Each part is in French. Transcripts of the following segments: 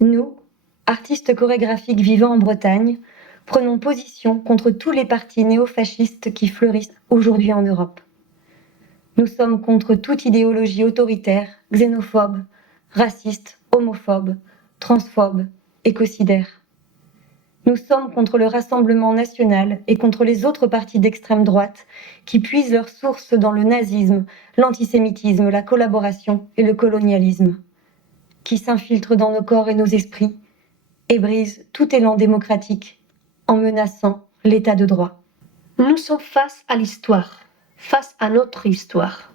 Nous, artistes chorégraphiques vivant en Bretagne, prenons position contre tous les partis néofascistes qui fleurissent aujourd'hui en Europe. Nous sommes contre toute idéologie autoritaire, xénophobe, raciste, homophobe, transphobe, écocidaire. Nous sommes contre le Rassemblement national et contre les autres partis d'extrême droite qui puisent leurs sources dans le nazisme, l'antisémitisme, la collaboration et le colonialisme, qui s'infiltrent dans nos corps et nos esprits et brisent tout élan démocratique en menaçant l'état de droit. Nous sommes face à l'histoire, face à notre histoire.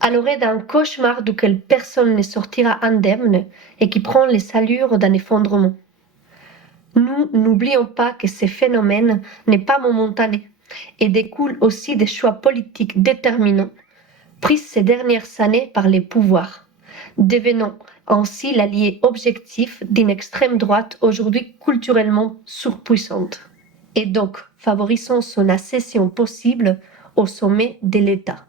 À l'orée d'un cauchemar duquel personne ne sortira indemne et qui prend les allures d'un effondrement. Nous n'oublions pas que ce phénomène n'est pas momentané et découle aussi des choix politiques déterminants pris ces dernières années par les pouvoirs, devenant ainsi l'allié objectif d'une extrême droite aujourd'hui culturellement surpuissante, et donc favorisant son accession possible au sommet de l'État.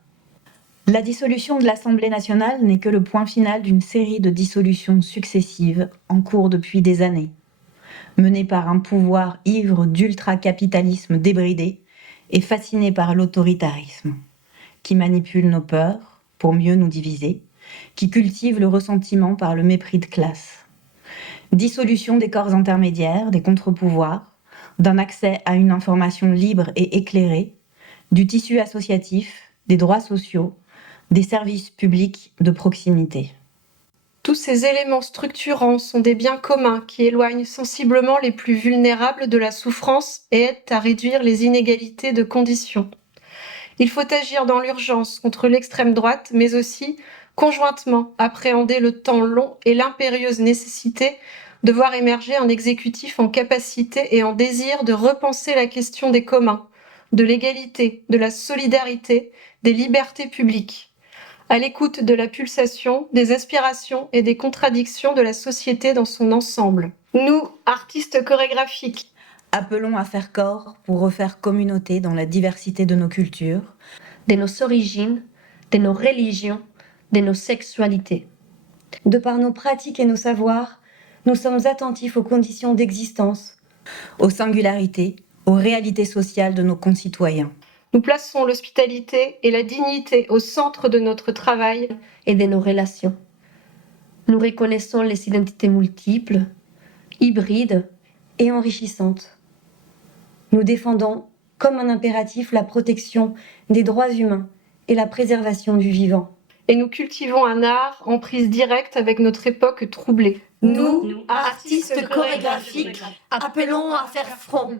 La dissolution de l'Assemblée nationale n'est que le point final d'une série de dissolutions successives en cours depuis des années, menées par un pouvoir ivre d'ultracapitalisme débridé et fasciné par l'autoritarisme, qui manipule nos peurs pour mieux nous diviser, qui cultive le ressentiment par le mépris de classe. Dissolution des corps intermédiaires, des contre-pouvoirs, d'un accès à une information libre et éclairée, du tissu associatif, des droits sociaux, des services publics de proximité. Tous ces éléments structurants sont des biens communs qui éloignent sensiblement les plus vulnérables de la souffrance et aident à réduire les inégalités de conditions. Il faut agir dans l'urgence contre l'extrême droite, mais aussi, conjointement, appréhender le temps long et l'impérieuse nécessité de voir émerger un exécutif en capacité et en désir de repenser la question des communs, de l'égalité, de la solidarité, des libertés publiques, à l'écoute de la pulsation, des aspirations et des contradictions de la société dans son ensemble. Nous, artistes chorégraphiques, appelons à faire corps pour refaire communauté dans la diversité de nos cultures, de nos origines, de nos religions, de nos sexualités. De par nos pratiques et nos savoirs, nous sommes attentifs aux conditions d'existence, aux singularités, aux réalités sociales de nos concitoyens. Nous plaçons l'hospitalité et la dignité au centre de notre travail et de nos relations. Nous reconnaissons les identités multiples, hybrides et enrichissantes. Nous défendons comme un impératif la protection des droits humains et la préservation du vivant. Et nous cultivons un art en prise directe avec notre époque troublée. Nous, artistes chorégraphiques, appelons à faire front.